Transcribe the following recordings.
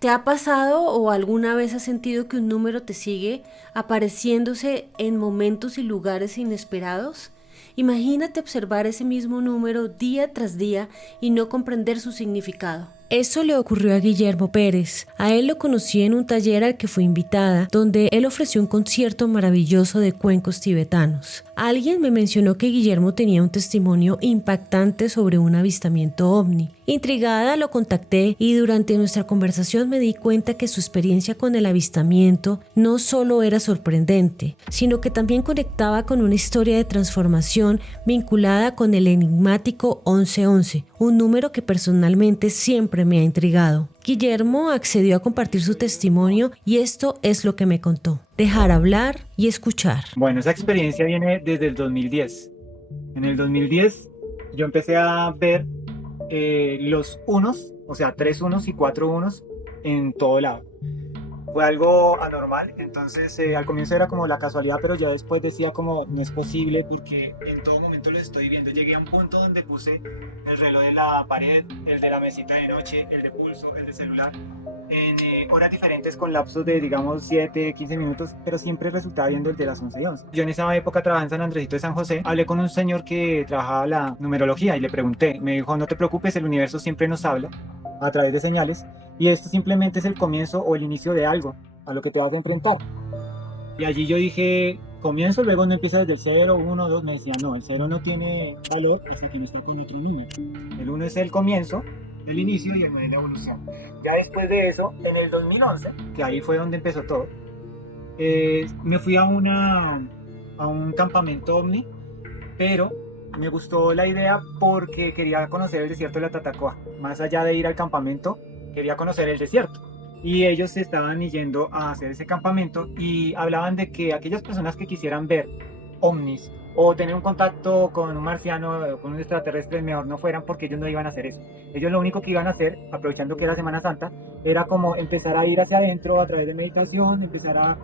¿Te ha pasado o alguna vez has sentido que un número te sigue apareciéndose en momentos y lugares inesperados? Imagínate observar ese mismo número día tras día y no comprender su significado. Eso le ocurrió a Guillermo Pérez. A él lo conocí en un taller al que fui invitada, donde él ofreció un concierto maravilloso de cuencos tibetanos. Alguien me mencionó que Guillermo tenía un testimonio impactante sobre un avistamiento ovni. Intrigada lo contacté y durante nuestra conversación me di cuenta que su experiencia con el avistamiento no solo era sorprendente, sino que también conectaba con una historia de transformación vinculada con el enigmático 1111, un número que personalmente siempre me ha intrigado. Guillermo accedió a compartir su testimonio y esto es lo que me contó. Dejar hablar y escuchar. Bueno, esa experiencia viene desde el 2010. En el 2010 yo empecé a ver los unos, o sea, 3 unos y 4 unos en todo lado. Fue algo anormal, entonces al comienzo era como la casualidad, pero ya después decía como no es posible porque en todo momento lo estoy viendo. Llegué a un punto donde puse el reloj de la pared, el de la mesita de noche, el de pulso, el de celular, en horas diferentes con lapsos de digamos 7, 15 minutos, pero siempre resultaba viendo el de las 11 y 11. Yo en esa época trabajaba en San Andresito de San José, hablé con un señor que trabajaba la numerología y le pregunté, me dijo no te preocupes, el universo siempre nos habla a través de señales y esto simplemente es el comienzo o el inicio de algo a lo que te vas a enfrentar. Y allí yo dije, comienzo, luego no empieza desde el 0, 1, 2, me decían, no, el 0 no tiene valor hasta que no está con otro número. El 1 es el comienzo, el inicio y el 9 es la evolución. Ya después de eso, en el 2011, que ahí fue donde empezó todo, me fui a un campamento ovni, pero me gustó la idea porque quería conocer el desierto de la Tatacoa. Más allá de ir al campamento, quería conocer el desierto. Y ellos estaban yendo a hacer ese campamento y hablaban de que aquellas personas que quisieran ver ovnis o tener un contacto con un marciano o con un extraterrestre, mejor no fueran porque ellos no iban a hacer eso. Ellos lo único que iban a hacer, aprovechando que era Semana Santa, era como empezar a ir hacia adentro a través de meditación, empezar a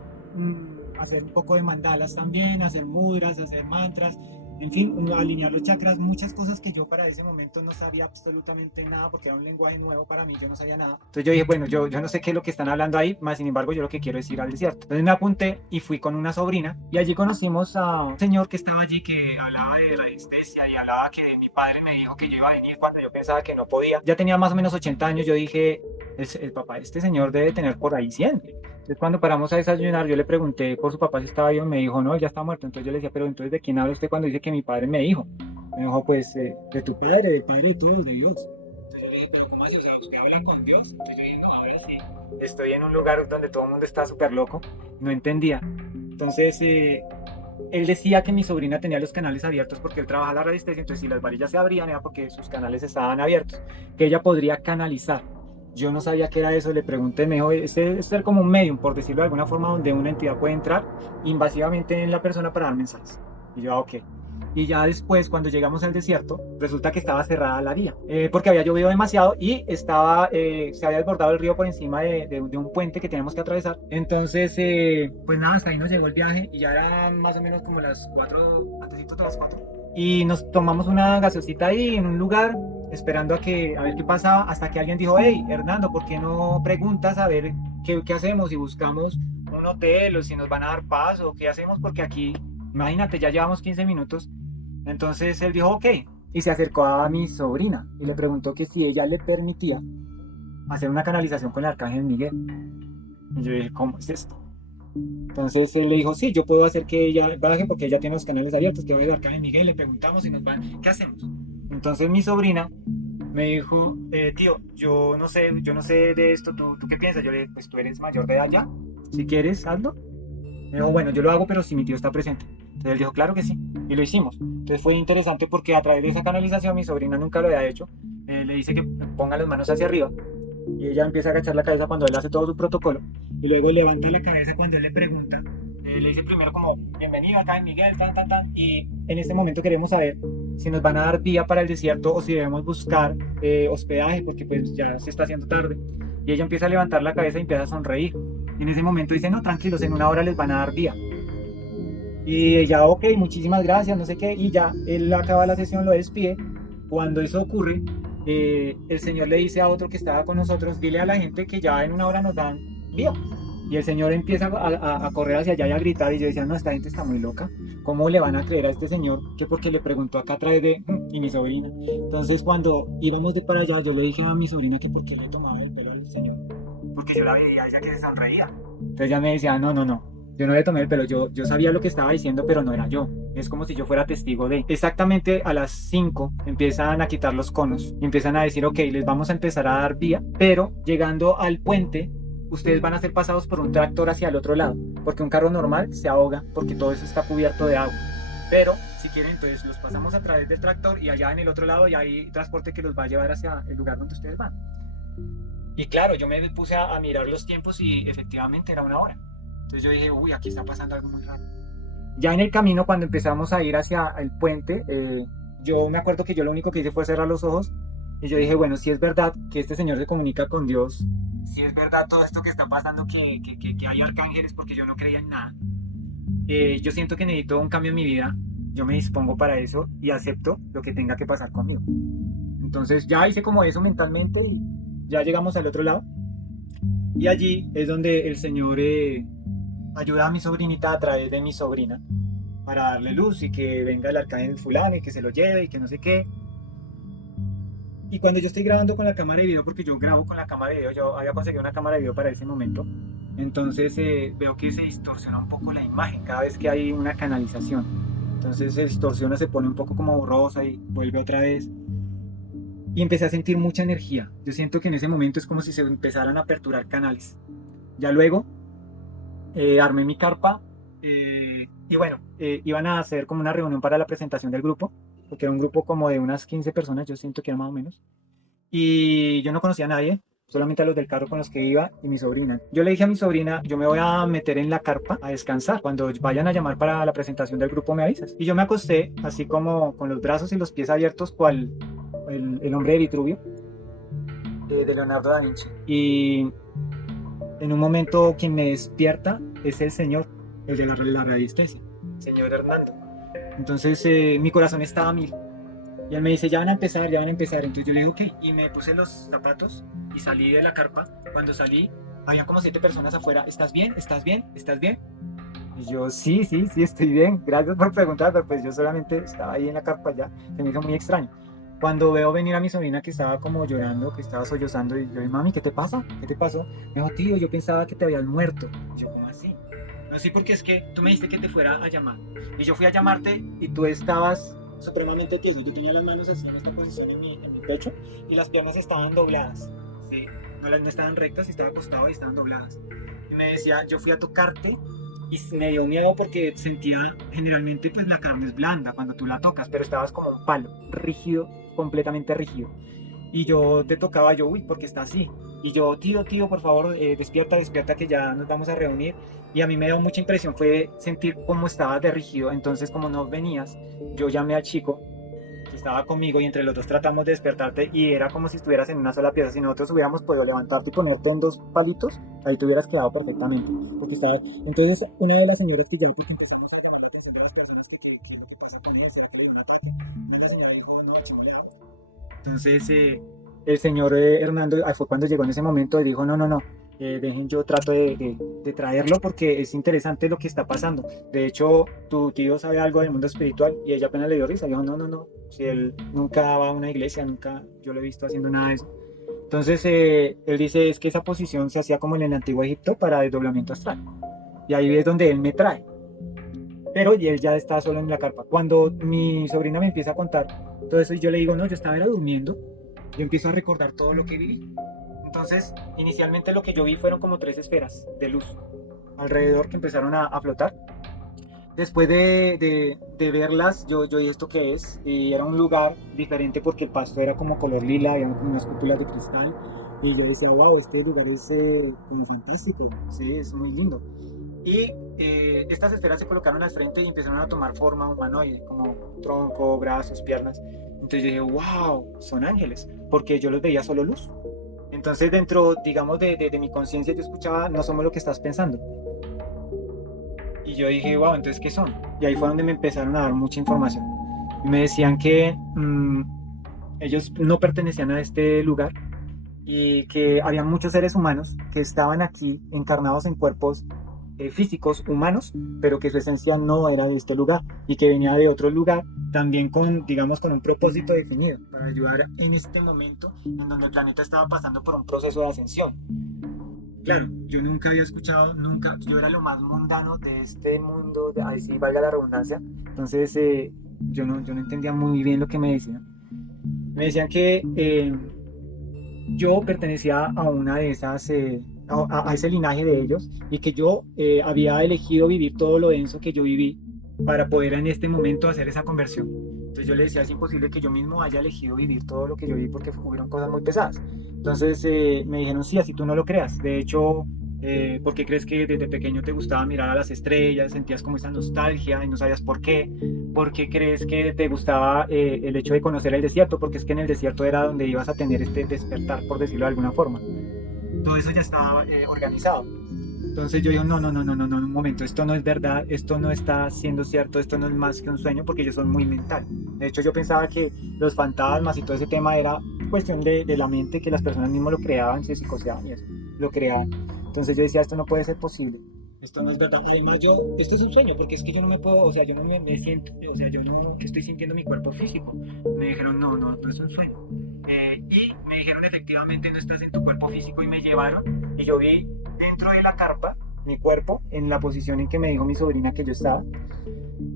hacer un poco de mandalas también, hacer mudras, hacer mantras, en fin, alinear los chakras, muchas cosas que yo para ese momento no sabía absolutamente nada porque era un lenguaje nuevo para mí, yo no sabía nada. Entonces yo dije, bueno, yo no sé qué es lo que están hablando ahí, más sin embargo yo lo que quiero es ir al desierto. Entonces me apunté y fui con una sobrina y allí conocimos a un señor que estaba allí que hablaba de radiestesia y hablaba que mi padre me dijo que yo iba a venir cuando yo pensaba que no podía. Ya tenía más o menos 80 años, yo dije, el papá de este señor debe tener por ahí 100. Entonces cuando paramos a desayunar yo le pregunté por su papá si estaba vivo, me dijo no, él ya está muerto. Entonces yo le decía, pero entonces ¿de quién habla usted cuando dice que mi padre me dijo? Me dijo pues de tu padre, del padre de todos, de Dios. Entonces yo le dije, pero ¿cómo así? O sea, ¿usted habla con Dios? Entonces yo dije, no, ahora sí. Estoy en un lugar donde todo el mundo está súper loco, no entendía. Entonces él decía que mi sobrina tenía los canales abiertos porque él trabaja la radiestesia, entonces si las varillas se abrían era porque sus canales estaban abiertos, que ella podría canalizar. Yo no sabía qué era eso, le pregunté, me dijo, este es como un medium, por decirlo de alguna forma, donde una entidad puede entrar invasivamente en la persona para dar mensajes. Y yo, ok. Y ya después, cuando llegamos al desierto, resulta que estaba cerrada la vía, porque había llovido demasiado y se había desbordado el río por encima de un puente que teníamos que atravesar. Entonces, pues nada, hasta ahí nos llegó el viaje y ya eran más o menos como las 4, antesito de las 4. Y nos tomamos una gaseosita ahí en un lugar esperando a ver qué pasaba, hasta que alguien dijo, hey, Hernando, ¿por qué no preguntas a ver qué hacemos? Si buscamos un hotel o si nos van a dar paso, ¿qué hacemos? Porque aquí, imagínate, ya llevamos 15 minutos. Entonces él dijo, ok, y se acercó a mi sobrina y le preguntó que si ella le permitía hacer una canalización con el Arcángel Miguel. Y yo dije, ¿cómo es esto? Entonces él le dijo, sí, yo puedo hacer que ella baje porque ella tiene los canales abiertos, que vaya el Arcángel Miguel, le preguntamos si nos van, ¿qué hacemos? Entonces mi sobrina me dijo, tío, yo no sé de esto, ¿tú qué piensas? Yo le dije, pues tú eres mayor de edad ya, si quieres, hazlo. Me dijo, bueno, yo lo hago, pero si mi tío está presente. Entonces él dijo, claro que sí, y lo hicimos. Entonces fue interesante porque a través de esa canalización mi sobrina nunca lo había hecho. Le dice que ponga las manos hacia arriba y ella empieza a agachar la cabeza cuando él hace todo su protocolo y luego levanta la cabeza cuando él le pregunta. Le dice primero como, bienvenido acá en Miguel, y en este momento queremos saber si nos van a dar vía para el desierto o si debemos buscar hospedaje porque pues ya se está haciendo tarde. Y ella empieza a levantar la cabeza y empieza a sonreír. Y en ese momento dice, no, tranquilos, en una hora les van a dar vía. Y ella, ok, muchísimas gracias, no sé qué, y ya él acaba la sesión, lo despide. Cuando eso ocurre, el señor le dice a otro que estaba con nosotros, dile a la gente que ya en una hora nos dan vía. Y el señor empieza a correr hacia allá y a gritar, y yo decía, no, esta gente está muy loca, ¿cómo le van a creer a este señor que porque le preguntó acá atrás de y mi sobrina? Entonces cuando íbamos de para allá, yo le dije a mi sobrina que por qué le tomaba el pelo al señor, porque yo la veía ella que se sonreía. Entonces ella me decía, no, no, no, yo no le tomé el pelo, yo sabía lo que estaba diciendo, pero no era yo. Es como si yo fuera testigo de. Exactamente a las 5 empiezan a quitar los conos y empiezan a decir, ok, les vamos a empezar a dar vía, pero llegando al puente, ustedes van a ser pasados por un tractor hacia el otro lado, porque un carro normal se ahoga porque todo eso está cubierto de agua. Pero si quieren, entonces los pasamos a través del tractor y allá en el otro lado ya hay transporte que los va a llevar hacia el lugar donde ustedes van. Y claro, yo me puse a mirar los tiempos y efectivamente era una hora. Entonces yo dije, uy, aquí está pasando algo muy raro. Ya en el camino, cuando empezamos a ir hacia el puente, yo me acuerdo que yo lo único que hice fue cerrar los ojos y yo dije, bueno, si es verdad que este señor se comunica con Dios, si es verdad todo esto que está pasando, que hay arcángeles, porque yo no creía en nada, yo siento que necesito un cambio en mi vida, yo me dispongo para eso y acepto lo que tenga que pasar conmigo. Entonces ya hice como eso mentalmente y ya llegamos al otro lado. Y allí es donde el Señor ayuda a mi sobrinita a través de mi sobrina para darle luz y que venga el arcángel fulano y que se lo lleve y que no sé qué. Y cuando yo estoy grabando con la cámara de video, porque yo grabo con la cámara de video, yo había conseguido una cámara de video para ese momento, entonces veo que se distorsiona un poco la imagen cada vez que hay una canalización. Entonces se distorsiona, se pone un poco como borrosa y vuelve otra vez. Y empecé a sentir mucha energía. Yo siento que en ese momento es como si se empezaran a aperturar canales. Ya luego armé mi carpa y bueno, iban a hacer como una reunión para la presentación del grupo, porque era un grupo como de unas 15 personas, yo siento que era más o menos. Y yo no conocía a nadie, solamente a los del carro con los que iba y mi sobrina. Yo le dije a mi sobrina, yo me voy a meter en la carpa a descansar. Cuando vayan a llamar para la presentación del grupo me avisas. Y yo me acosté así como con los brazos y los pies abiertos, cual el hombre de Vitruvio, de Leonardo da Vinci. Y en un momento quien me despierta es el señor, el de la radiestesia, señor Hernando. Entonces mi corazón estaba a mil. Y él me dice, ya van a empezar, ya van a empezar. Entonces yo le digo, ok. Y me puse los zapatos y salí de la carpa. Cuando salí, había como 7 personas afuera. ¿Estás bien? ¿Estás bien? ¿Estás bien? Y yo, sí, sí, sí, estoy bien. Gracias por preguntar, pero pues yo solamente estaba ahí en la carpa ya. Se me hizo muy extraño. Cuando veo venir a mi sobrina que estaba como llorando, que estaba sollozando, y yo, mami, ¿qué te pasa? ¿Qué te pasó? Me dijo, tío, yo pensaba que te habías muerto. Y yo, ¿cómo así? No, sí, porque es que tú me dijiste que te fuera a llamar. Y yo fui a llamarte y tú estabas supremamente tieso. Yo tenía las manos así en esta posición en mi pecho y las piernas estaban dobladas. Sí, no estaban rectas, estaba acostado y estaban dobladas. Y me decía, yo fui a tocarte y me dio miedo porque sentía, generalmente pues la carne es blanda cuando tú la tocas, pero estabas como un palo, rígido, completamente rígido. Y yo te tocaba, yo, uy, porque está así. Y yo, tío, por favor, despierta, despierta, que ya nos vamos a reunir. Y a mí me dio mucha impresión, fue sentir cómo estabas de rígido. Entonces, como no venías, yo llamé al chico que estaba conmigo y entre los dos tratamos de despertarte y era como si estuvieras en una sola pieza. Si nosotros hubiéramos podido levantarte y ponerte en 2 palitos, ahí te hubieras quedado perfectamente. Porque estaba... Entonces, una de las señoras que ya porque empezamos a llamar la atención de las personas que pasó con ella, ¿será que le dio un ataque? Entonces la señora dijo, no, chimoleado. Entonces, el señor Hernando fue cuando llegó en ese momento y dijo, no, no, no, dejen, yo trato de traerlo porque es interesante lo que está pasando. De hecho, tu tío sabe algo del mundo espiritual y ella apenas le dio risa. Dijo, no, no, no, si él nunca va a una iglesia, nunca yo lo he visto haciendo nada de eso. Entonces, él dice, es que esa posición se hacía como en el antiguo Egipto para desdoblamiento astral. Y ahí es donde él me trae. Pero él ya está solo en la carpa. Cuando mi sobrina me empieza a contar todo eso y yo le digo, no, yo estaba durmiendo, yo empiezo a recordar todo lo que viví. Entonces, inicialmente lo que yo vi fueron como 3 esferas de luz alrededor que empezaron a flotar. Después de verlas, yo ¿y esto qué es? Y era un lugar diferente porque el pasto era como color lila, había como unas cúpulas de cristal. Y yo decía, wow, este lugar es como fantástico, sí, es muy lindo. Y estas esferas se colocaron al frente y empezaron a tomar forma humanoide, como tronco, brazos, piernas. Entonces yo dije, wow, son ángeles, porque yo los veía solo luz. Entonces dentro, digamos, de mi conciencia yo escuchaba, no somos lo que estás pensando. Y yo dije, wow, entonces ¿qué son? Y ahí fue donde me empezaron a dar mucha información. Y me decían que ellos no pertenecían a este lugar y que había muchos seres humanos que estaban aquí encarnados en cuerpos físicos humanos, pero que su esencia no era de este lugar y que venía de otro lugar, también con, digamos, con un propósito definido, para ayudar en este momento en donde el planeta estaba pasando por un proceso de ascensión. Claro, yo nunca había escuchado, nunca, yo era lo más mundano de este mundo, ahí sí valga la redundancia, entonces yo no entendía muy bien lo que me decían. Me decían que yo pertenecía a una de esas, a ese linaje de ellos, y que yo había elegido vivir todo lo denso que yo viví para poder en este momento hacer esa conversión. Entonces yo le decía, es imposible que yo mismo haya elegido vivir todo lo que yo viví porque hubieron cosas muy pesadas. Entonces me dijeron, sí, así tú no lo creas. De hecho, ¿por qué crees que desde pequeño te gustaba mirar a las estrellas, sentías como esa nostalgia y no sabías por qué? ¿Por qué crees que te gustaba el hecho de conocer el desierto? Porque es que en el desierto era donde ibas a tener este despertar, por decirlo de alguna forma. Todo eso ya estaba organizado. Entonces yo digo, no, no, no, no, no, no, un momento, esto no es verdad, esto no está siendo cierto, esto no es más que un sueño, porque yo soy muy mental. De hecho, yo pensaba que los fantasmas y todo ese tema era cuestión de la mente, que las personas mismas lo creaban, se psicoseaban y eso, lo creaban. Entonces yo decía, esto no puede ser posible, esto no es verdad. Además, esto es un sueño, porque es que yo no me puedo, o sea, yo no me siento, o sea, yo no estoy sintiendo mi cuerpo físico. Me dijeron, no, no, no es un sueño. Y me dijeron, efectivamente, no estás en tu cuerpo físico, y me llevaron, y yo vi dentro de la carpa mi cuerpo en la posición en que me dijo mi sobrina que yo estaba,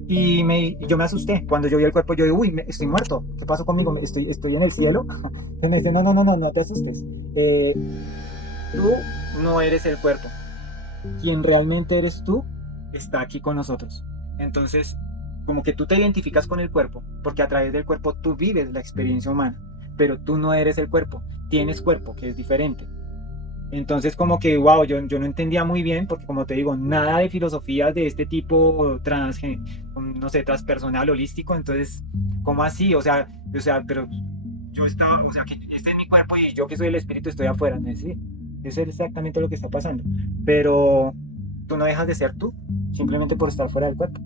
y yo me asusté cuando yo vi el cuerpo. Yo digo, uy, estoy muerto, ¿qué pasó conmigo? Estoy en el cielo. Entonces me dice, no, no, no, no, no te asustes, tú no eres el cuerpo, quien realmente eres tú está aquí con nosotros. Entonces, como que tú te identificas con el cuerpo, porque a través del cuerpo tú vives la experiencia humana, pero tú no eres el cuerpo, tienes cuerpo, que es diferente. Entonces como que, wow, yo no entendía muy bien, porque como te digo, nada de filosofías de este tipo no sé, transpersonal, holístico. Entonces, ¿cómo así? Pero yo estaba, o sea, que este es mi cuerpo y yo que soy el espíritu estoy afuera, ¿no? Sí, eso es exactamente lo que está pasando. Pero tú no dejas de ser tú, simplemente por estar fuera del cuerpo.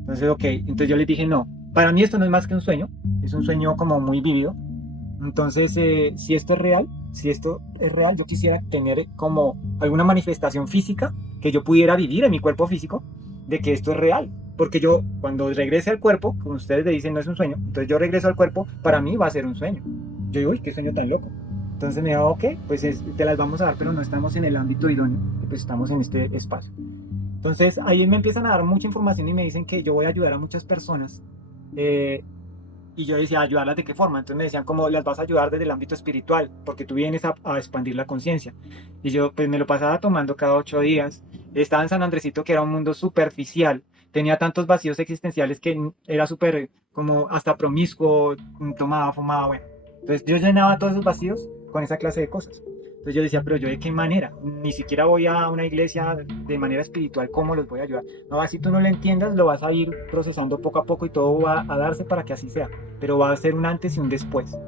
Entonces, ok, entonces yo les dije, no, para mí esto no es más que un sueño, es un sueño como muy vívido. Entonces, si esto es real, yo quisiera tener como alguna manifestación física que yo pudiera vivir en mi cuerpo físico de que esto es real. Porque yo, cuando regrese al cuerpo, como ustedes le dicen, no es un sueño, entonces yo regreso al cuerpo, para mí va a ser un sueño. Yo digo, uy, qué sueño tan loco. Entonces me dijo, ok, pues te las vamos a dar, pero no estamos en el ámbito idóneo, pues estamos en este espacio. Entonces ahí me empiezan a dar mucha información y me dicen que yo voy a ayudar a muchas personas. Y yo decía, ¿ayudarlas de qué forma? Entonces me decían, ¿cómo las vas a ayudar desde el ámbito espiritual? Porque tú vienes a expandir la conciencia. Y yo pues me lo pasaba tomando cada 8 días. Estaba en San Andresito, que era un mundo superficial. Tenía tantos vacíos existenciales que era súper como hasta promiscuo, tomaba, fumaba, bueno. Entonces yo llenaba todos esos vacíos con esa clase de cosas. Entonces yo decía, pero yo de qué manera, ni siquiera voy a una iglesia de manera espiritual, ¿cómo los voy a ayudar? No, así tú no lo entiendas, lo vas a ir procesando poco a poco y todo va a darse para que así sea, pero va a ser un antes y un después.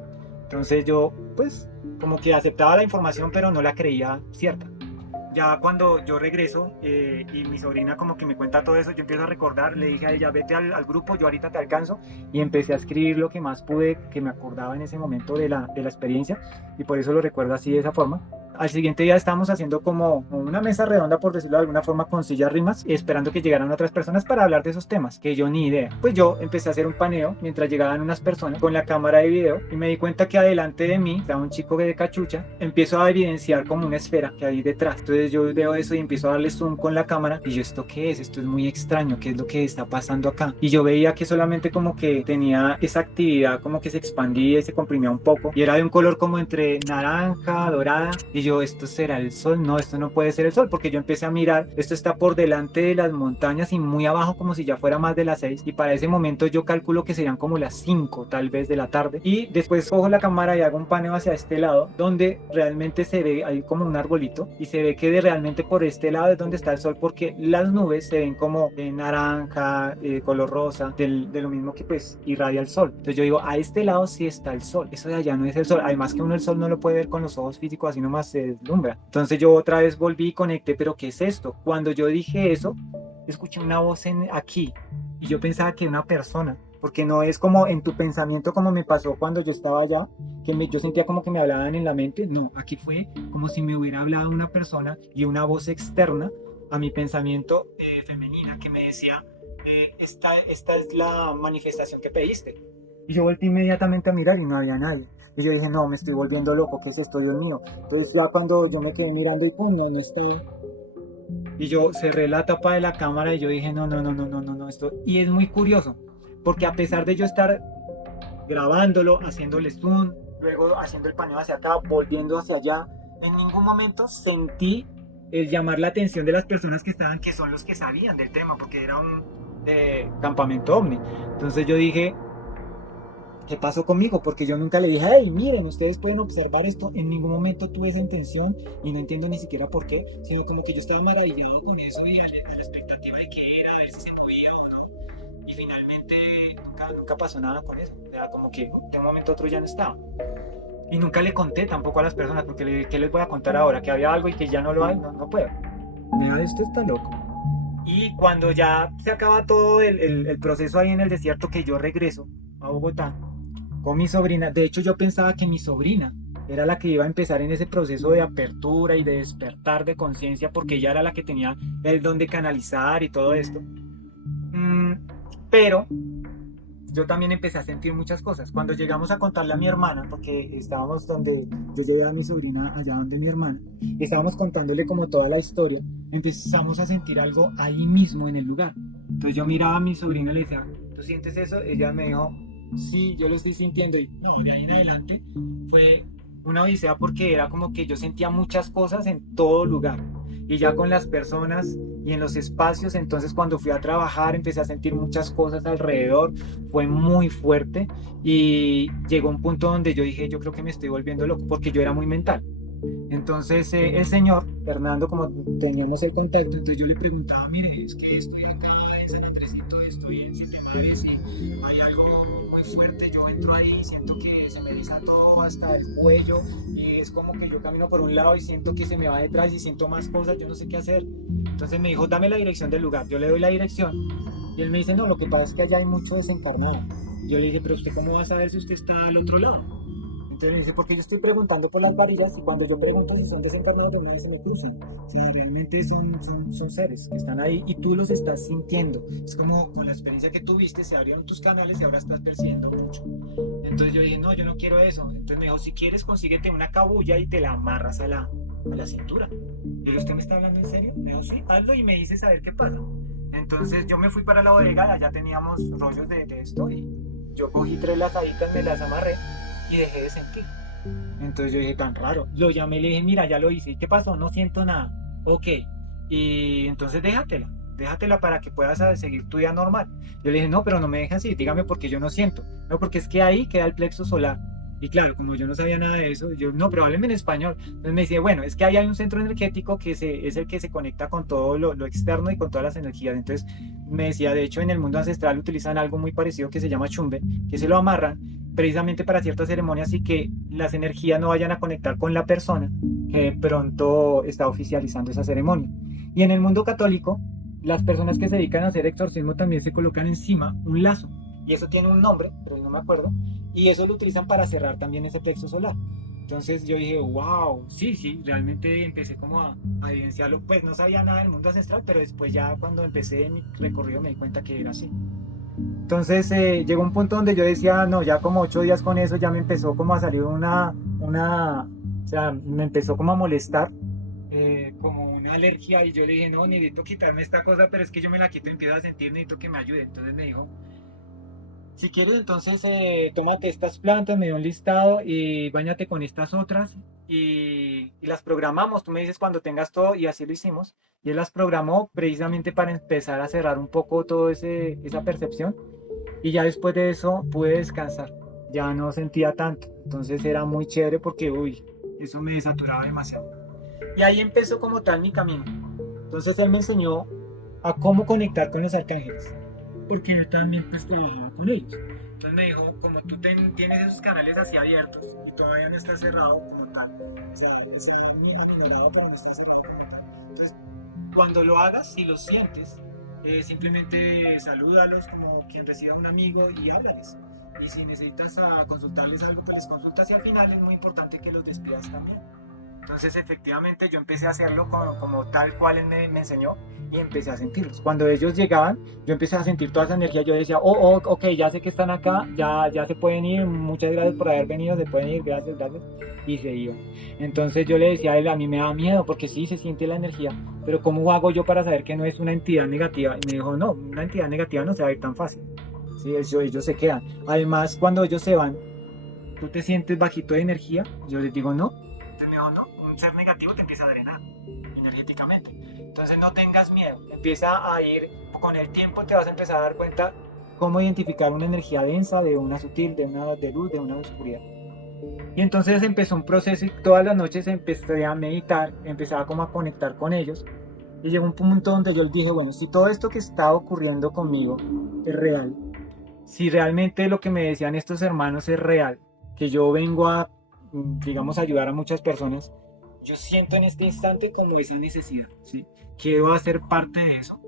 Entonces yo, pues, como que aceptaba la información, pero no la creía cierta. Ya cuando yo regreso y mi sobrina como que me cuenta todo eso, yo empiezo a recordar, le dije a ella, vete al grupo, yo ahorita te alcanzo, y empecé a escribir lo que más pude, que me acordaba en ese momento de la experiencia, y por eso lo recuerdo así de esa forma. Al siguiente día estábamos haciendo como una mesa redonda, por decirlo de alguna forma, con sillas rimas, esperando que llegaran otras personas para hablar de esos temas, que yo ni idea. Pues yo empecé a hacer un paneo mientras llegaban unas personas con la cámara de video, y me di cuenta que adelante de mí estaba un chico de cachucha. Empiezo a evidenciar como una esfera que hay detrás. Entonces yo veo eso y empiezo a darle zoom con la cámara, y yo, ¿esto qué es? Esto es muy extraño, ¿qué es lo que está pasando acá? Y yo veía que solamente como que tenía esa actividad, como que se expandía y se comprimía un poco, y era de un color como entre naranja, dorada, y yo, ¿esto será el sol? No, esto no puede ser el sol, porque yo empecé a mirar, esto está por delante de las montañas y muy abajo, como si ya fuera más de las 6, y para ese momento yo calculo que serían como las 5 tal vez de la tarde, y después cojo la cámara y hago un paneo hacia este lado, donde realmente se ve, hay como un arbolito, y se ve que realmente por este lado es donde está el sol, porque las nubes se ven como naranja, color rosa, de lo mismo que pues irradia el sol. Entonces yo digo, a este lado sí está el sol, eso de allá no es el sol. Además que uno el sol no lo puede ver con los ojos físicos, así nomás se deslumbra. Entonces yo otra vez volví y conecté, pero ¿qué es esto? Cuando yo dije eso, escuché una voz aquí, y yo pensaba que era una persona, porque no es como en tu pensamiento como me pasó cuando yo estaba allá, yo sentía como que me hablaban en la mente. No, aquí fue como si me hubiera hablado una persona y una voz externa a mi pensamiento femenina que me decía, esta es la manifestación que pediste. Y yo volteé inmediatamente a mirar y no había nadie. Y yo dije, no, me estoy volviendo loco, ¿qué es esto, Dios mío? Entonces ya cuando yo me quedé mirando y pum, no estoy. Y yo cerré la tapa de la cámara y yo dije, no, no, no, no, no, no, no, esto. Y es muy curioso, porque a pesar de yo estar grabándolo, haciéndole zoom, luego haciendo el paneo hacia acá, volviendo hacia allá, en ningún momento sentí el llamar la atención de las personas que estaban, que son los que sabían del tema, porque era un campamento ovni. Entonces yo dije, ¿qué pasó conmigo? Porque yo nunca le dije, hey, miren, ustedes pueden observar esto. En ningún momento tuve esa intención y no entiendo ni siquiera por qué, sino como que yo estaba maravillado con eso y a la expectativa de qué era, a ver si se movía o no. Y finalmente nunca pasó nada con eso. Era como que de un momento a otro ya no estaba. Y nunca le conté tampoco a las personas, porque ¿qué les voy a contar ahora? Que había algo y que ya no lo hay, no, no puedo. Nada, esto está loco. Y cuando ya se acaba todo el proceso ahí en el desierto, que yo regreso a Bogotá con mi sobrina. De hecho, yo pensaba que mi sobrina era la que iba a empezar en ese proceso de apertura y de despertar de conciencia, porque ella era la que tenía el don de canalizar y todo esto. Pero yo también empecé a sentir muchas cosas. Cuando llegamos a contarle a mi hermana, porque estábamos donde yo llevé a mi sobrina allá donde mi hermana, y estábamos contándole como toda la historia, empezamos a sentir algo ahí mismo en el lugar. Entonces yo miraba a mi sobrina y le decía, ¿tú sientes eso? Ella me dijo, sí, yo lo estoy sintiendo. Y no, de ahí en adelante fue una odisea, porque era como que yo sentía muchas cosas en todo lugar. Y ya con las personas y en los espacios, entonces cuando fui a trabajar empecé a sentir muchas cosas alrededor, fue muy fuerte y llegó un punto donde yo dije, yo creo que me estoy volviendo loco, porque yo era muy mental. Entonces el señor, Fernando, como teníamos el contacto, entonces yo le preguntaba, mire, es que estoy acá en San Andresito, estoy en Siete Mares y hay algo muy fuerte, yo entro ahí y siento que se me eriza todo hasta el cuello y es como que yo camino por un lado y siento que se me va detrás y siento más cosas, yo no sé qué hacer. Entonces me dijo, dame la dirección del lugar, yo le doy la dirección y él me dice, no, lo que pasa es que allá hay mucho desencarnado. Yo le dije, pero ¿usted cómo va a saber si usted está del otro lado? Entonces me dice, porque yo estoy preguntando por las varillas y cuando yo pregunto si son desencarnados, de una vez se me cruzan. O sea, realmente son seres que están ahí y tú los estás sintiendo. Es como con la experiencia que tuviste, se abrieron tus canales y ahora estás percibiendo mucho. Entonces yo dije, no, yo no quiero eso. Entonces me dijo, si quieres, consíguete una cabulla y te la amarras a la cintura. Pero ¿usted me está hablando en serio? Me dijo, sí, hazlo y me dices a ver qué pasa. Entonces yo me fui para la bodega, allá teníamos rollos de esto y yo cogí 3 lazaditas, me las amarré y dejé de sentir. Entonces yo dije, tan raro. Lo llamé y le dije, mira, ya lo hice. ¿Y qué pasó? No siento nada. Ok. Y entonces déjatela para que puedas seguir tu vida normal. Yo le dije, no, pero no me dejes así, dígame por qué yo no siento. No, porque es que ahí queda el plexo solar. Y claro, como yo no sabía nada de eso, yo, no, pero hábleme en español. Entonces me decía, bueno, es que ahí hay un centro energético que es el que se conecta con todo lo externo y con todas las energías. Entonces me decía, de hecho, en el mundo ancestral utilizan algo muy parecido que se llama chumbe, que se lo amarran precisamente para ciertas ceremonias y que las energías no vayan a conectar con la persona que pronto está oficializando esa ceremonia. Y en el mundo católico, las personas que se dedican a hacer exorcismo también se colocan encima un lazo. Y eso tiene un nombre, pero no me acuerdo. Y eso lo utilizan para cerrar también ese plexo solar. Entonces yo dije, wow, sí, sí, realmente empecé como a evidenciarlo. Pues no sabía nada del mundo ancestral, pero después ya cuando empecé mi recorrido me di cuenta que era así. Entonces llegó un punto donde yo decía, no, ya como 8 días con eso ya me empezó como a salir o sea, me empezó como a molestar, como una alergia y yo le dije, no, necesito quitarme esta cosa, pero es que yo me la quito y empiezo a sentir, necesito que me ayude. Entonces me dijo, si quieres entonces tómate estas plantas, me dio un listado y báñate con estas otras y las programamos, tú me dices cuando tengas todo y así lo hicimos. Y él las programó precisamente para empezar a cerrar un poco todo esa percepción y ya después de eso pude descansar, ya no sentía tanto, entonces era muy chévere porque uy, eso me desaturaba demasiado. Y ahí empezó como tal mi camino. Entonces él me enseñó a cómo conectar con los arcángeles, porque yo también pues trabajaba con ellos. Entonces me dijo, como tú tienes esos canales así abiertos y todavía no está cerrado como tal, o sea, se ha aminorado para no estar cerrado como tal. Entonces, cuando lo hagas, si lo sientes, simplemente salúdalos como quien reciba un amigo y háblales. Y si necesitas consultarles algo, pues les consultas y al final es muy importante que los despidas también. Entonces efectivamente yo empecé a hacerlo como tal cual él me enseñó y empecé a sentirlos. Cuando ellos llegaban, yo empecé a sentir toda esa energía. Yo decía, ok, ya sé que están acá, ya se pueden ir, muchas gracias por haber venido, se pueden ir, gracias. Y se iban. Entonces yo le decía a él, a mí me da miedo porque sí se siente la energía, pero ¿cómo hago yo para saber que no es una entidad negativa? Y me dijo, no, una entidad negativa no se va a ir tan fácil. Sí, ellos se quedan. Además, cuando ellos se van, ¿tú te sientes bajito de energía? Yo les digo, no. Entonces me dijo, no, un ser negativo te empieza a drenar energéticamente. Entonces no tengas miedo, empieza a ir, con el tiempo te vas a empezar a dar cuenta cómo identificar una energía densa de una sutil, de una de luz, de una de oscuridad. Y entonces empezó un proceso y todas las noches empecé a meditar, empezaba como a conectar con ellos. Y llegó un punto donde yo les dije, bueno, si todo esto que está ocurriendo conmigo es real, si realmente lo que me decían estos hermanos es real, que yo vengo a, digamos, ayudar a muchas personas, yo siento en este instante como esa necesidad, ¿sí? Quiero hacer parte de eso,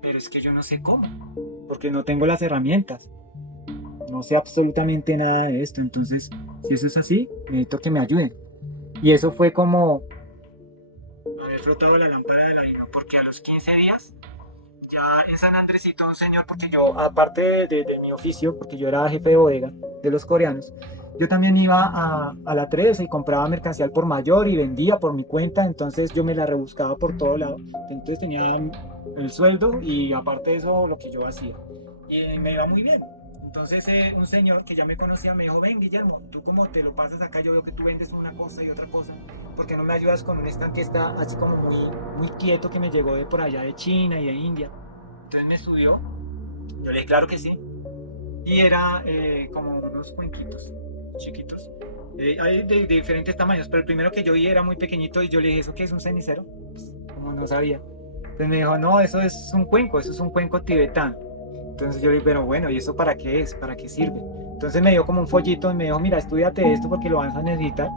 pero es que yo no sé cómo, porque no tengo las herramientas, no sé absolutamente nada de esto. Entonces, si eso es así, necesito que me ayuden. Y eso fue como haber frotado la lámpara de la luna, porque a los 15 días ya en San Andresito un señor, porque yo, aparte de mi oficio, porque yo era jefe de bodega de los coreanos, yo también iba a la 13 y compraba mercancía al por mayor y vendía por mi cuenta. Entonces yo me la rebuscaba por todo lado. Entonces tenía el sueldo y aparte de eso lo que yo hacía. Y me iba muy bien. Entonces un señor que ya me conocía me dijo, ven Guillermo, tú como te lo pasas acá, yo veo que tú vendes una cosa y otra cosa, ¿por qué no me ayudas con un stand que está así como muy quieto, que me llegó de por allá de China y de India? Entonces me subió, yo le dije claro que sí, y era como unos cuenquitos chiquitos. Hay de diferentes tamaños, pero el primero que yo vi era muy pequeñito y yo le dije, ¿eso qué es, un cenicero? Pues, como no sabía. Entonces me dijo, no, eso es un cuenco, eso es un cuenco tibetano. Entonces yo le dije, pero bueno, ¿y eso para qué es? ¿Para qué sirve? Entonces me dio como un follito y me dijo, mira, estudiate esto porque lo vas a necesitar.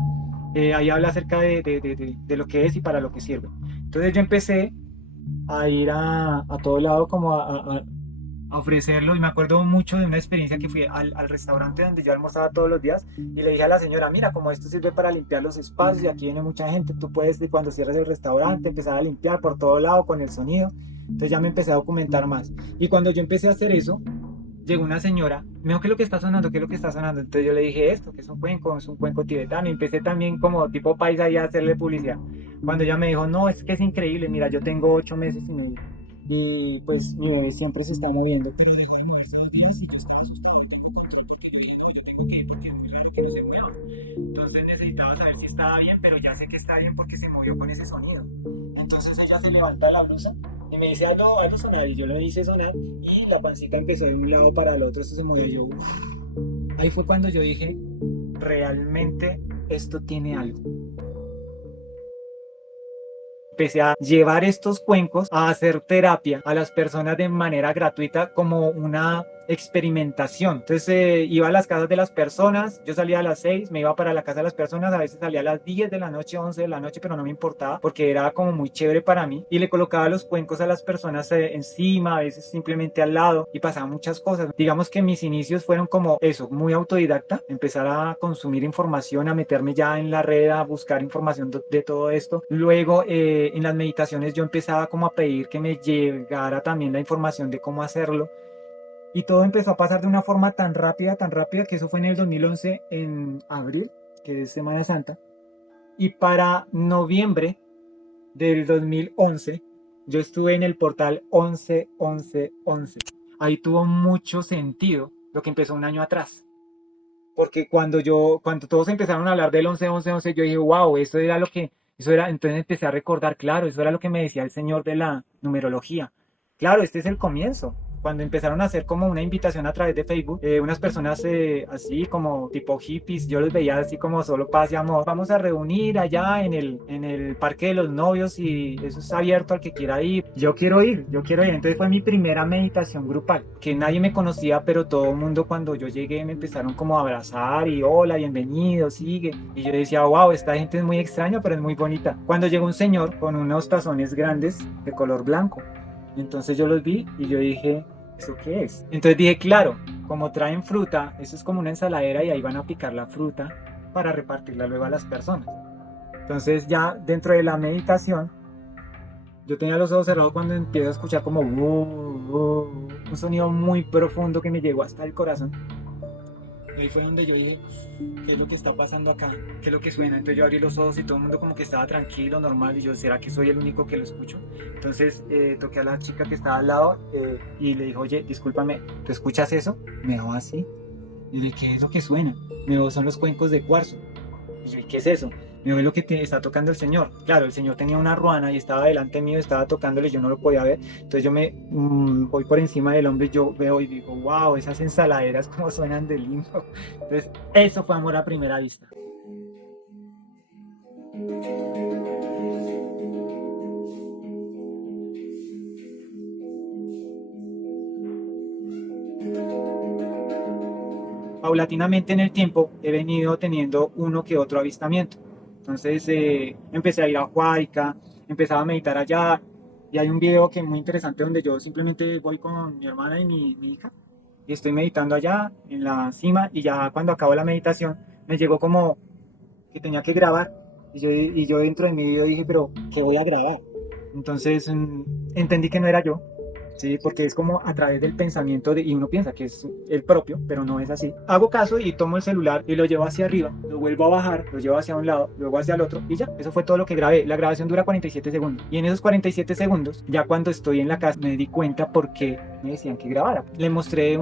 Ahí habla acerca de lo que es y para lo que sirve. Entonces yo empecé a ir a todo lado como a ofrecerlo, y me acuerdo mucho de una experiencia que fui al restaurante donde yo almorzaba todos los días y le dije a la señora, mira, como esto sirve para limpiar los espacios y aquí viene mucha gente, tú puedes cuando cierres el restaurante empezar a limpiar por todo lado con el sonido. Entonces ya me empecé a documentar más, y cuando yo empecé a hacer eso llegó una señora, me dijo, ¿qué es lo que está sonando? ¿Qué es lo que está sonando? Entonces yo le dije esto, que es un cuenco tibetano, y empecé también como tipo paisa y a hacerle publicidad. Cuando ella me dijo, no, es que es increíble, mira, yo tengo 8 meses y pues mi bebé siempre se está moviendo, pero dejó de moverse 2 días y yo estaba asustado, tengo control, porque yo dije, no, yo tengo que ir porque es muy raro que no se mueva. Entonces necesitaba saber si estaba bien, pero ya sé que está bien porque se movió con ese sonido. Entonces ella se levanta de la blusa y me dice, ah, no, algo sonar, y yo le hice sonar y la pancita empezó de un lado para el otro, eso se movió. Y yo, uff. Ahí fue cuando yo dije, realmente esto tiene algo. Empecé a llevar estos cuencos a hacer terapia a las personas de manera gratuita como una experimentación. Entonces iba a las casas de las personas, yo salía a las 6, me iba para la casa de las personas, a veces salía a las 10 de la noche, 11 de la noche, pero no me importaba porque era como muy chévere para mí, y le colocaba los cuencos a las personas encima, a veces simplemente al lado, y pasaban muchas cosas. Digamos que mis inicios fueron como eso, muy autodidacta, empezar a consumir información, a meterme ya en la red, a buscar información de todo esto. Luego en las meditaciones yo empezaba como a pedir que me llegara también la información de cómo hacerlo. Y todo empezó a pasar de una forma tan rápida, que eso fue en el 2011, en abril, que es Semana Santa. Y para noviembre del 2011, yo estuve en el portal 11-11-11. Ahí tuvo mucho sentido lo que empezó un año atrás. Porque cuando todos empezaron a hablar del 11-11-11, yo dije, wow, eso era lo que, eso era, entonces empecé a recordar, claro, eso era lo que me decía el señor de la numerología. Claro, este es el comienzo. Cuando empezaron a hacer como una invitación a través de Facebook, unas personas así como tipo hippies, yo los veía así como solo paz y amor. Vamos a reunir allá en el Parque de los Novios y eso es abierto al que quiera ir. Yo quiero ir. Entonces fue mi primera meditación grupal, que nadie me conocía, pero todo el mundo cuando yo llegué me empezaron como a abrazar y hola, bienvenido, sigue. Y yo decía, wow, esta gente es muy extraña, pero es muy bonita. Cuando llegó un señor con unos tazones grandes de color blanco, entonces yo los vi y yo dije, ¿eso qué es? Entonces dije, claro, como traen fruta, eso es como una ensaladera y ahí van a picar la fruta para repartirla luego a las personas. Entonces ya dentro de la meditación, yo tenía los ojos cerrados cuando empiezo a escuchar como un sonido muy profundo que me llegó hasta el corazón. Y ahí fue donde yo dije, ¿qué es lo que está pasando acá? ¿Qué es lo que suena? Entonces yo abrí los ojos y todo el mundo como que estaba tranquilo, normal, y yo, ¿será que soy el único que lo escucho? Entonces toqué a la chica que estaba al lado y le dijo, oye, discúlpame, ¿tú escuchas eso? Me dijo así. Y dije, ¿qué es lo que suena? Me dijo, son los cuencos de cuarzo. Y yo, ¿qué es eso? Me dijo, es lo que está tocando el señor. Claro, el señor tenía una ruana y estaba delante mío, estaba tocándole, yo no lo podía ver. Entonces yo me voy por encima del hombre y yo veo y digo, wow, esas ensaladeras como suenan de lindo. Entonces eso fue amor a primera vista. Paulatinamente en el tiempo he venido teniendo uno que otro avistamiento. Entonces empecé a ir a Huayca, empezaba a meditar allá y hay un video que es muy interesante donde yo simplemente voy con mi hermana y mi hija y estoy meditando allá en la cima y ya cuando acabo la meditación me llegó como que tenía que grabar y yo dentro de mi video dije, pero ¿qué voy a grabar? Entonces entendí que no era yo. Sí, porque es como a través del pensamiento y uno piensa que es el propio, pero no es así. Hago caso y tomo el celular y lo llevo hacia arriba, lo vuelvo a bajar, lo llevo hacia un lado, luego hacia el otro y ya, eso fue todo lo que grabé. La grabación dura 47 segundos y en esos 47 segundos, ya cuando estoy en la casa, me di cuenta por qué me decían que grabara. Le mostré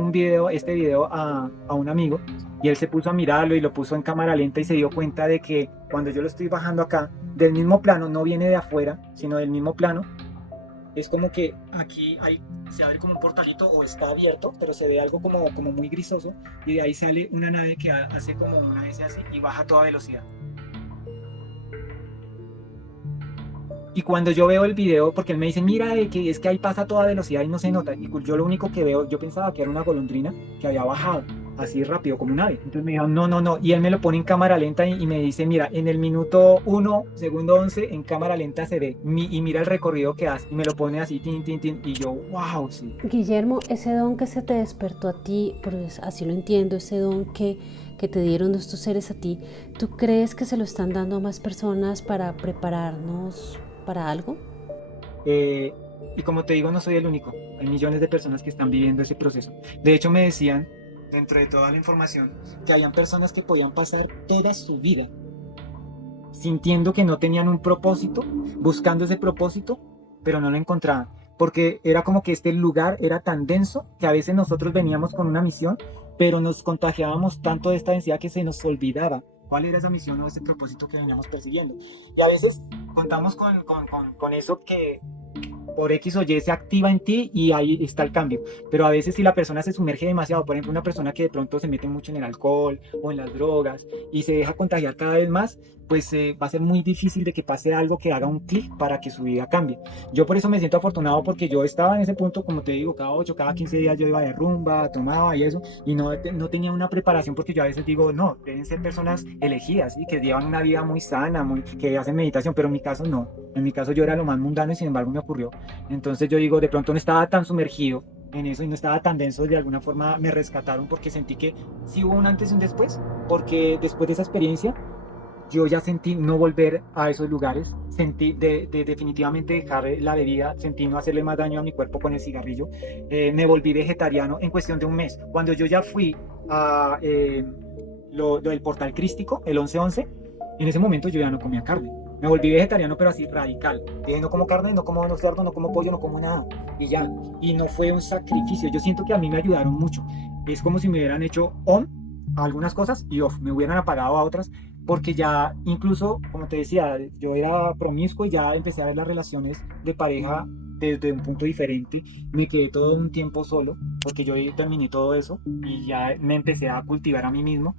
este video a un amigo y él se puso a mirarlo y lo puso en cámara lenta y se dio cuenta de que cuando yo lo estoy bajando acá, del mismo plano, no viene de afuera, sino del mismo plano. Es como que aquí se abre como un portalito o está abierto, pero se ve algo como muy grisoso y de ahí sale una nave que hace como una S así y baja a toda velocidad. Y cuando yo veo el video, porque él me dice, mira, que es que ahí pasa a toda velocidad y no se nota. Y yo lo único que veo, yo pensaba que era una golondrina que había bajado así rápido como un ave. Entonces me dijo, no, no, no. Y él me lo pone en cámara lenta y me dice, mira, en el minuto 1, segundo 11, en cámara lenta se ve. Y mira el recorrido que hace. Y me lo pone así, tin, tin, tin. Y yo, wow, sí. Guillermo, ese don que se te despertó a ti, pues así lo entiendo, ese don que te dieron estos seres a ti, ¿tú crees que se lo están dando a más personas para prepararnos para algo? Y como te digo, no soy el único. Hay millones de personas que están viviendo ese proceso. De hecho, me decían, dentro de toda la información, que habían personas que podían pasar toda su vida sintiendo que no tenían un propósito, buscando ese propósito, pero no lo encontraban. Porque era como que este lugar era tan denso que a veces nosotros veníamos con una misión, pero nos contagiábamos tanto de esta densidad que se nos olvidaba cuál era esa misión o ese propósito que veníamos persiguiendo. Y a veces contamos con eso que por X o Y se activa en ti y ahí está el cambio. Pero a veces si la persona se sumerge demasiado, por ejemplo una persona que de pronto se mete mucho en el alcohol o en las drogas y se deja contagiar cada vez más, pues va a ser muy difícil de que pase algo que haga un clic para que su vida cambie. Yo por eso me siento afortunado porque yo estaba en ese punto, como te digo, cada 8, cada 15 días yo iba de rumba, tomaba y eso, y no tenía una preparación porque yo a veces digo, no, deben ser personas elegidas y que llevan una vida muy sana, que hacen meditación, pero en mi caso no. En mi caso yo era lo más mundano y sin embargo me ocurrió. Entonces yo digo, de pronto no estaba tan sumergido en eso y no estaba tan denso, de alguna forma me rescataron porque sentí que sí hubo un antes y un después, porque después de esa experiencia yo ya sentí no volver a esos lugares, sentí de definitivamente dejar la bebida, sentí no hacerle más daño a mi cuerpo con el cigarrillo, me volví vegetariano en cuestión de un mes. Cuando yo ya fui a lo del portal crístico, el 11-11, en ese momento yo ya no comía carne. Me volví vegetariano, pero así radical. Dije, no como carne, no como cerdo, no como pollo, no como nada. Y ya. Y no fue un sacrificio. Yo siento que a mí me ayudaron mucho. Es como si me hubieran hecho on a algunas cosas y off, me hubieran apagado a otras. Porque ya, incluso, como te decía, yo era promiscuo y ya empecé a ver las relaciones de pareja desde un punto diferente. Me quedé todo un tiempo solo, porque yo terminé todo eso y ya me empecé a cultivar a mí mismo,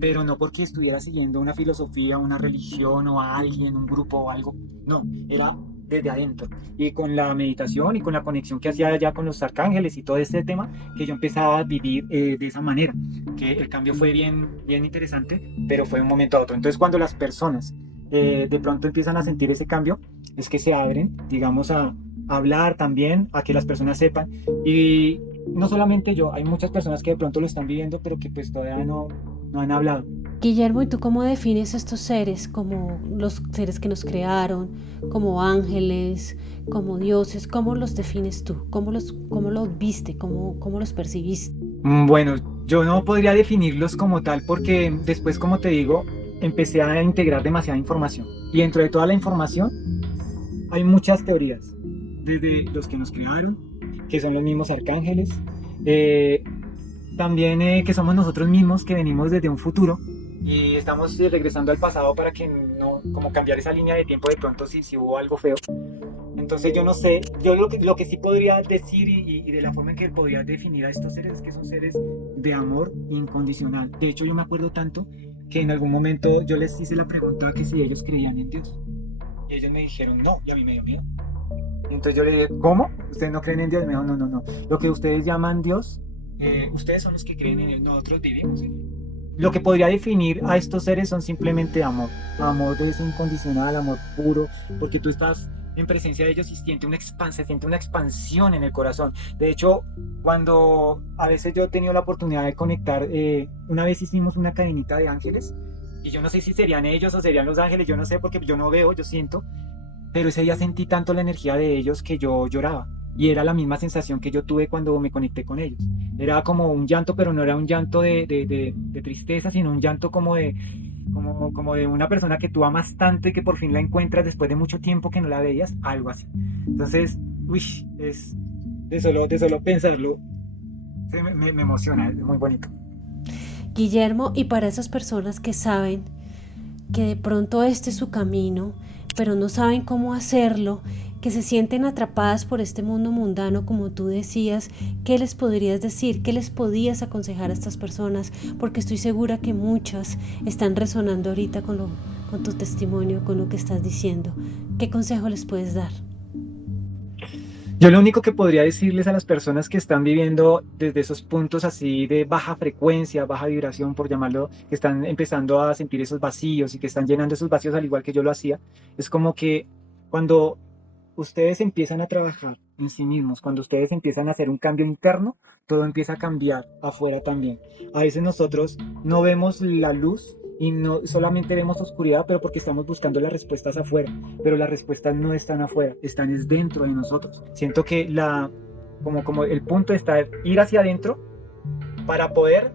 pero no porque estuviera siguiendo una filosofía, una religión o a alguien, un grupo o algo. No, era desde adentro. Y con la meditación y con la conexión que hacía allá con los arcángeles y todo ese tema, que yo empezaba a vivir de esa manera. Que el cambio fue bien, bien interesante, pero fue de un momento a otro. Entonces cuando las personas de pronto empiezan a sentir ese cambio, es que se abren, digamos, a hablar también, a que las personas sepan. Y no solamente yo, hay muchas personas que de pronto lo están viviendo, pero que pues todavía no han hablado. Guillermo, ¿y tú cómo defines estos seres? Como los seres que nos crearon, como ángeles, como dioses, ¿cómo los defines tú? ¿Cómo los viste? ¿Cómo los percibiste? Bueno, yo no podría definirlos como tal porque después, como te digo, empecé a integrar demasiada información. Y dentro de toda la información hay muchas teorías, desde los que nos crearon, que son los mismos arcángeles, eh, también que somos nosotros mismos que venimos desde un futuro y estamos regresando al pasado para que no, como cambiar esa línea de tiempo de pronto si hubo algo feo. Entonces yo no sé, yo lo que sí podría decir y de la forma en que podría definir a estos seres es que son seres de amor incondicional. De hecho yo me acuerdo tanto que en algún momento yo les hice la pregunta que si ellos creían en Dios. Y ellos me dijeron no, y a mí me dio miedo. Y entonces yo le dije, ¿cómo? ¿Ustedes no creen en Dios? Me dijo, no. Lo que ustedes llaman Dios, ustedes son los que creen en Dios, nosotros vivimos en Él. Lo que podría definir a estos seres son simplemente amor. Amor es incondicional, amor puro, porque tú estás en presencia de ellos y se siente una expansión en el corazón. De hecho, cuando a veces yo he tenido la oportunidad de conectar, una vez hicimos una cadenita de ángeles, y yo no sé si serían ellos o serían los ángeles, yo no sé porque yo no veo, yo siento, pero ese día sentí tanto la energía de ellos que yo lloraba. Y era la misma sensación que yo tuve cuando me conecté con ellos. Era como un llanto, pero no era un llanto de tristeza, sino un llanto como de una persona que tú amas tanto y que por fin la encuentras después de mucho tiempo que no la veías, algo así. Entonces, es de solo pensarlo, me emociona, es muy bonito. Guillermo, y para esas personas que saben que de pronto este es su camino, pero no saben cómo hacerlo, que se sienten atrapadas por este mundo mundano, como tú decías, ¿qué les podrías decir? ¿Qué les podías aconsejar a estas personas? Porque estoy segura que muchas están resonando ahorita con tu testimonio, con lo que estás diciendo. ¿Qué consejo les puedes dar? Yo lo único que podría decirles a las personas que están viviendo desde esos puntos así de baja frecuencia, baja vibración, por llamarlo, que están empezando a sentir esos vacíos y que están llenando esos vacíos al igual que yo lo hacía, es como que cuando ustedes empiezan a trabajar en sí mismos, cuando ustedes empiezan a hacer un cambio interno, todo empieza a cambiar afuera también. A veces nosotros no vemos la luz y no solamente vemos oscuridad, pero porque estamos buscando las respuestas afuera, pero las respuestas no están afuera, están es dentro de nosotros. Siento que como el punto está ir hacia adentro para poder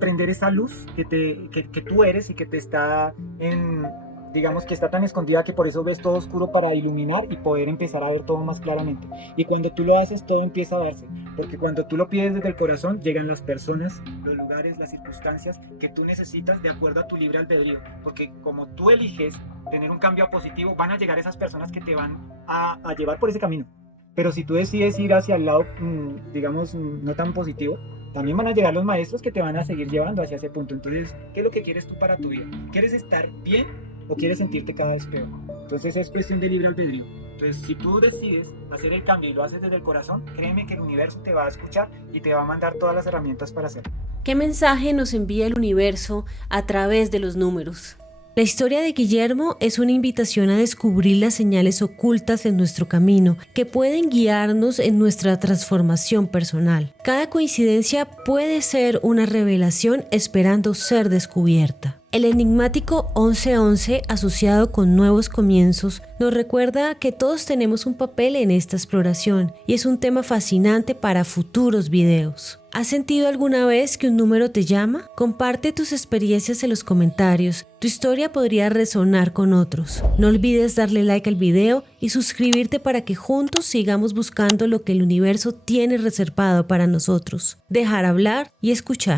prender esa luz que tú eres y que te está digamos que está tan escondida que por eso ves todo oscuro, para iluminar y poder empezar a ver todo más claramente. Y cuando tú lo haces, todo empieza a verse, porque cuando tú lo pides desde el corazón, llegan las personas, los lugares, las circunstancias que tú necesitas de acuerdo a tu libre albedrío, porque como tú eliges tener un cambio positivo, van a llegar esas personas que te van a llevar por ese camino. Pero si tú decides ir hacia el lado, digamos, no tan positivo, también van a llegar los maestros que te van a seguir llevando hacia ese punto. Entonces, ¿qué es lo que quieres tú para tu vida? ¿Quieres estar bien o quieres sentirte cada vez peor? Entonces es cuestión de libre albedrío. Entonces, si tú decides hacer el cambio y lo haces desde el corazón, créeme que el universo te va a escuchar y te va a mandar todas las herramientas para hacerlo. ¿Qué mensaje nos envía el universo a través de los números? La historia de Guillermo es una invitación a descubrir las señales ocultas en nuestro camino que pueden guiarnos en nuestra transformación personal. Cada coincidencia puede ser una revelación esperando ser descubierta. El enigmático 1111, asociado con nuevos comienzos, nos recuerda que todos tenemos un papel en esta exploración y es un tema fascinante para futuros videos. ¿Has sentido alguna vez que un número te llama? Comparte tus experiencias en los comentarios. Tu historia podría resonar con otros. No olvides darle like al video y suscribirte para que juntos sigamos buscando lo que el universo tiene reservado para nosotros. Dejar hablar y escuchar.